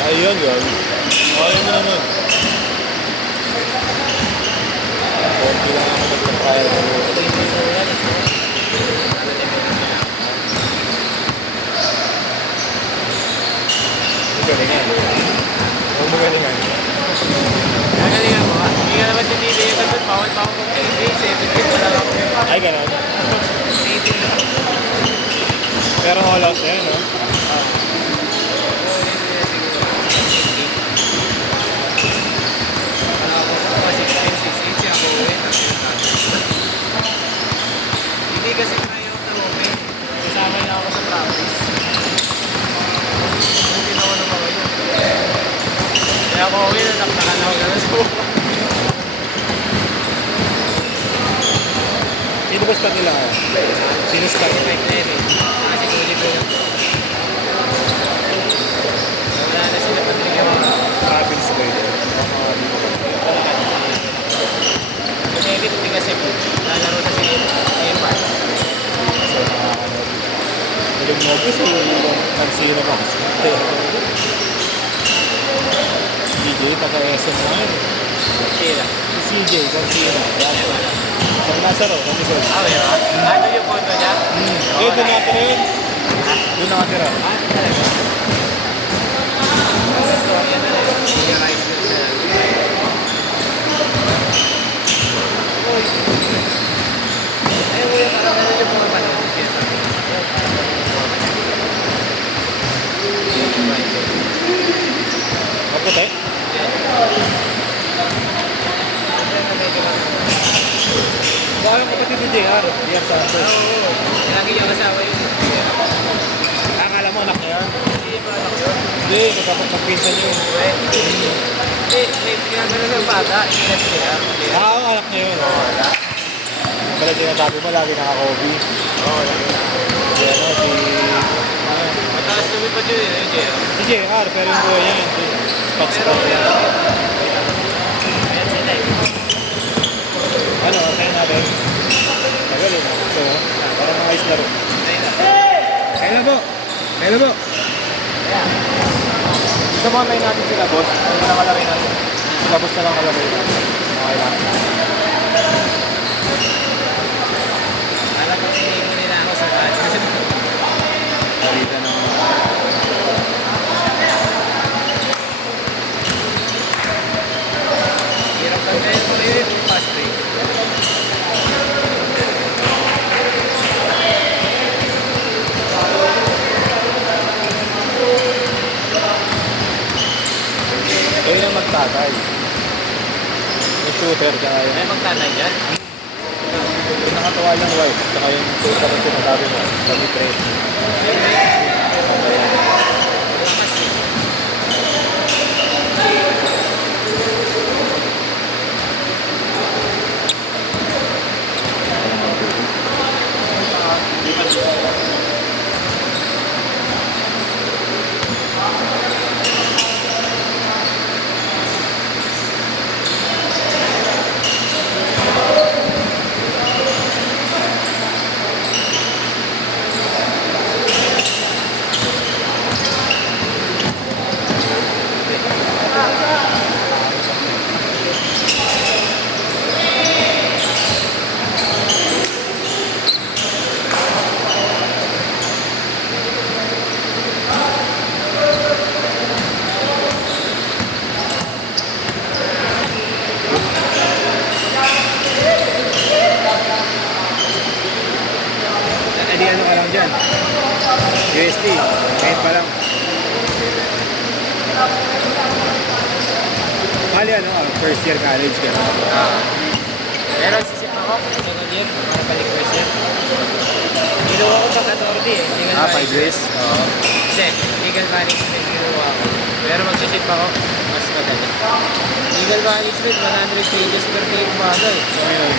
Ayun yun. Ayun mo naman. Konti lang ako nagpa-trial ko. Ito yung dito yan. Galingan. Huwag mo galingan. Gagalingan mo ha. Hindi ka naman yung TV yung ganun. Bawal pa ako kung TV. 17 pa lang ako. Ay, gano'n. 18 lang. Pero all out na yun, no? Hindi kasi tayo talumin. Kasama niya ako sa practice. Hindi na ako na mga yun. Kaya ako uwi na naktakan ako na sa buka. Sino ba start nila? Sino start? Mike Lenny. Saka si Tuli po yun. Wala na sila Patrick yung Province ko yun. kasi hindi kasi lalaro na si Eman. So, nakakanood. Yung Nobis, yung Cancino pa. CJ, taga-SM na yun. Sila. Si CJ, Cancino. Pag nasa raw, kasi ko. Ah, meron? Ano yung kondo niya? Eh, doon nakatira yun. Doon nakatira. Ah, talaga? Ang storya na lang. Hindi rice na siya. Uy. Ay, uy, parang ano yung mga panahon siya sa akin. Maputi? Baka yung kapatid ni JR. Yes, Santos. Oo. Lagi yung asawa yun. Akala mo anak niya yan? Hindi ba anak yun? Hindi, kapag-pinsan niyo. Hindi, may pinagano ng bata. Hindi na siya. Oo, anak niya yun. Pala sinasabi mo, lagi naka-Kobe. Oo, lagi na. Si ano, si... Mataas lumipad yun eh, JR. Si JR, pero yung buhay niya, hindi. Spots Pero pa. meron din. Ayan sila eh. Ano, kaya natin. Tagal yun. So, parang mga isla rin. Ayun na. Kailan po? Kailan po? Gusto mo kayo natin sila, boss? Ano na kalagay natin? Sila, boss na lang kalagay natin. Okay lang. Alam ko sinimo nila ako sa kanya. Karita naman. Hirap lang ngayon kung yun yung fast break. Kayo yung magtatay. Yung shooter, tsaka yung... May magtanay dyan? Yung nakatawa yung white, tsaka yung shooter yung sinasabi mo. Sa mid-range. Kasi, Edi ano ka lang dyan? UST, kahit pa lang. Bali ano, first year college ka. meron sisip ako. Sunod yun, para balik first year. Ginawa ko pag authority eh. Legal 5 management. years? Oo. Hindi, legal management ginawa ko. Pero magsisip ako, mas maganda. Legal management, 100 pages per day umaga eh. So ngayon,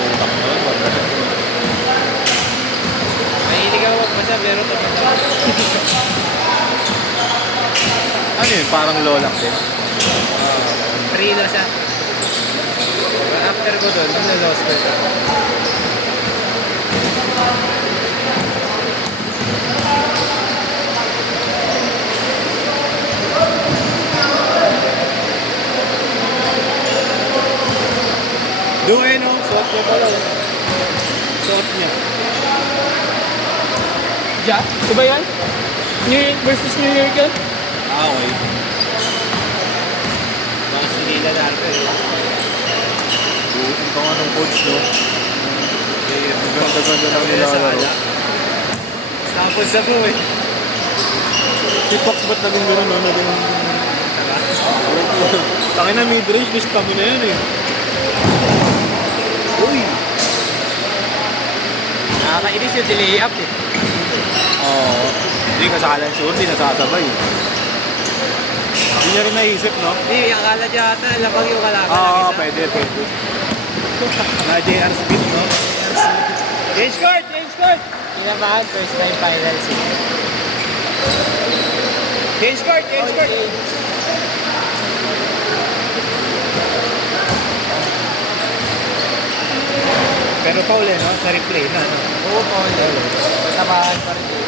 utang mo yun, magbasa. Mahilig ako magbasa pero tamad ako. Ano yun, parang law lang din. Free na siya. After ko doon, nag-law school ako. Siya pala. Suot niya. Ja? Ito ba yan? New York versus New York yan? Okay. Baka si Dylan Harper. Buutin pa nga ng coach, no? Ang ganda-ganda ng nilalaro. Tapos sa po eh. Si Fox ba't naging gano'n, no? Naging... Takin na mid-range, lista mo na yan eh. Uy! Nakakainis yung delay up eh. Oo. Hindi kasalan siguro, hindi nasasabay. Hindi niya rin naisip, no? Hindi, akala niya ata, labag yung kalaban. Oo, pwede. Na JR Smith, no? Change court! Kinabahan, first time finals eh. Change court! Pero foul eh, no? Sa replay na, no? Oo, Paul. Kinabahan pa rin eh.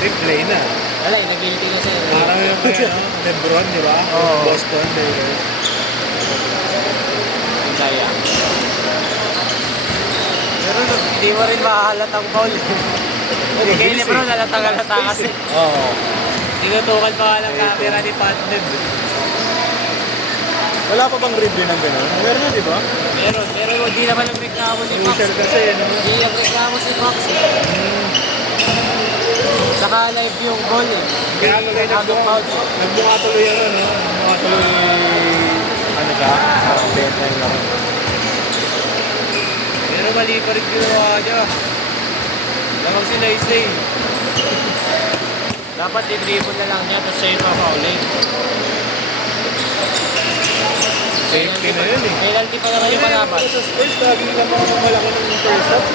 Replay na. Wala, nag-guilty kasi. Parang yung kaya, no? Lebron, di ba? Oo. Boston, Lakers. Kaya. Pero hindi mo rin mahalatang foul eh. Hindi kay mabilis Lebron, eh. halatang-halata kasi. Oo. Tinutukan pa nga ng camera ni Patneb. Wala pa bang review ng gano'n? Meron na, di ba? Meron, pero hindi naman nagreklamo si Max. Crucial kasi, no? Hindi nagreklamo si Max eh. Saka live yung ball eh. Kaya tuloy nagbunga tuloy ano, no? Nagbunga tuloy, ano siya? Parang benta yung laro. Pero mali pa rin ginawa niya. Lamang sila isa eh. Dapat i-dribble na lang niya, tapos siya yung pa-fouling. Safety na yun eh. Penalty pa naman yung kalaban. Sa Spurs, lagi naman malaki ng first half.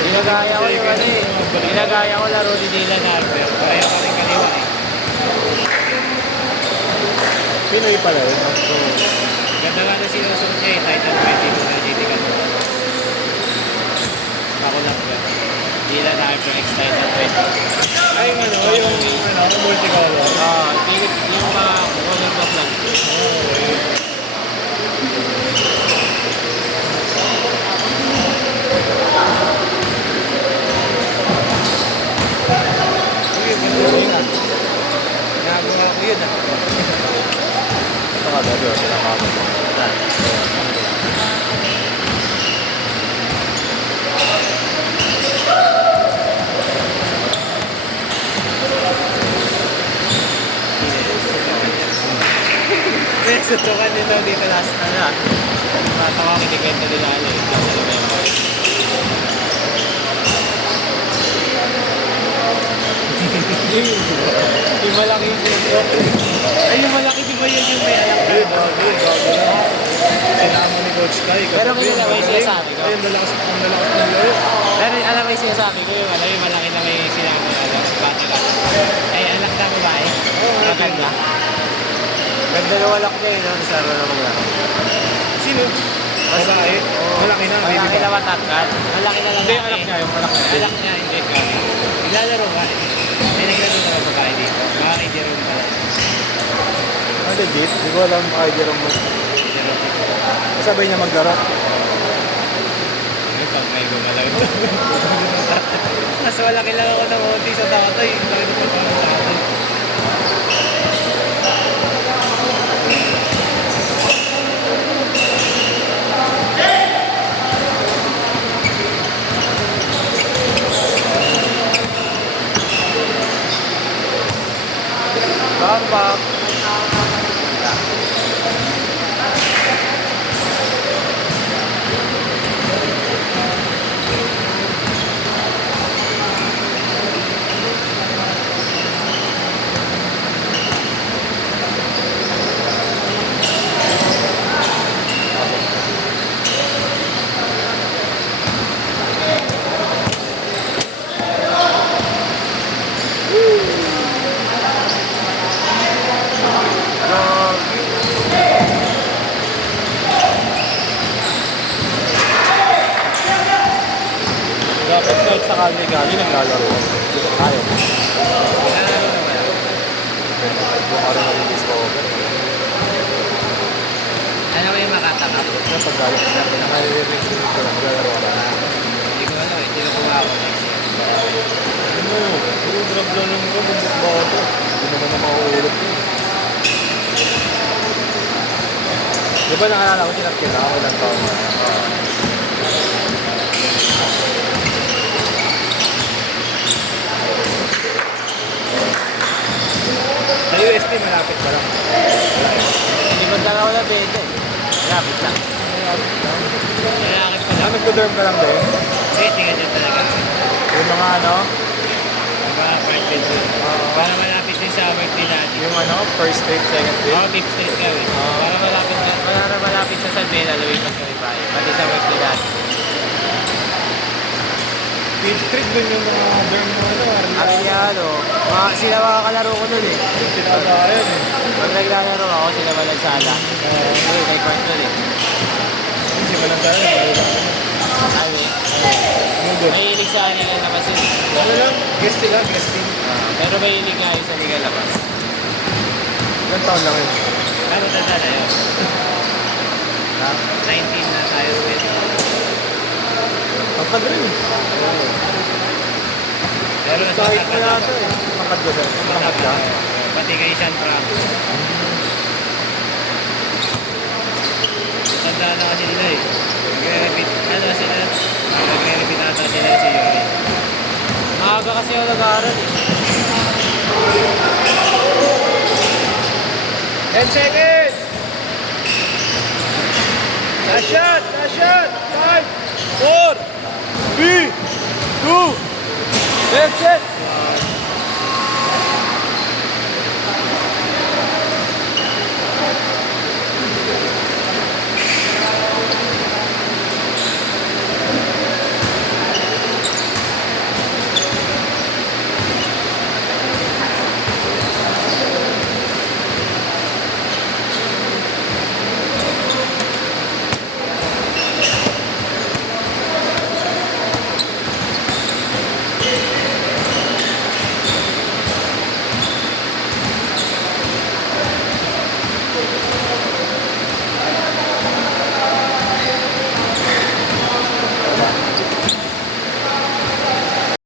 Ginagaya ko yung ano eh. Ginagaya ko laro ni Dylan Harper. Pareho ka rin kaliwa eh. Pinoy pala yun. So, Ganda nga na sinusunod niya eh. Titan 20 mo na JT ka naman. Ako lang ba? Dylan Harper X Titan 20. ay, yung multicolor. Yung mga color block lang. Nagawa ko yun ah. Ito ka dati, sila kama. Sutukan nito dito last na na. Matawa ko kinikwento nila ano eh. Sa Lumemba. Yung malaki yung intro. Ay, yung malaki di ba yun yung may alam? Bago lang. Sinama ni Coach Kai. Pero kilala mo yung sinasabi ko. Ayun, malakas ng laro. Pero alam mo yung sinasabi ko yung ano, yung malaki na may sinama ano, bata ka. Ay, anak na babae. Maganda. Ganda na walak niya eh, no? Sa araw na maglaro. Sino? Babae? Malaki na. Malaki na matangkad. Malaki na lang. Hindi, anak niya. Yung malaki na. Anak niya, hindi ka. Naglalaro ka. May naglaro na babae dito. Mga kay Jerome pala. Ah, legit? Hindi ko alam kay Jerome mo. Jerome. Sabay niya maglaro. Ay, pag may gumalaw ito. Mas malaki lang ako ng konti sa tatay. Bakit ito pa ang tatay? Bambak. Dapat kahit sa kali-kali naglalaro. Tayo. Naglalaro naman. Buka rin ang discover. Ano ba yung makatap? na paggalit siya. Nakalilinig ko lang. Lalaro ka na. Hindi ko alam eh. Hindi ko kumakawa next year. Ano? Puro drop lang yung ko. Bumuk ba ito? Hindi naman na mauulog yun. Di ba nakalala ko tinagkita ako ilang taon na? Sa UST malapit pa lang. Hindi ko lang ako na bete. Malapit lang. Malakit pa lang. Nagko-derm ka lang din? Hindi, tingnan dyan talaga. Yung mga ano? Mga apartment doon. Para malapit din sa work din natin. Yung ano? First date, second date? Oo, Fifth Street ka eh. Para malapit sa San Beda, lumipat sa Ribayo. Pati sa work din natin. Fifth Street dun yung mga derm mo ano? Ariano, sila mga kalaro ko nun eh. Sinaba yun eh. Pag naglalaro ako, sila malansala. Uy, may kwento eh. Hindi ba lang tayo? Ano eh? Ano doon? Mahilig sa kanila labas yun. Ano lang? Guest sila, guesting. Pero mahilig nga yun sa liga labas. Ilan taon lang yun? Pero tanda na yun. 19 na tayo. Kapag rin eh. Pero mas Kahit mo matanda yata eh. Makad ka ba? Makad ka? Pati kay San Franco. Tanda na kasi nila eh. Nagre-repeat. Ano sila? Nagre-repeat ata sila si Yuri. Maaga kasi ako nag-aaral eh. 10 seconds! Last shot! Last shot! 5, 4, 3, 2, that's it!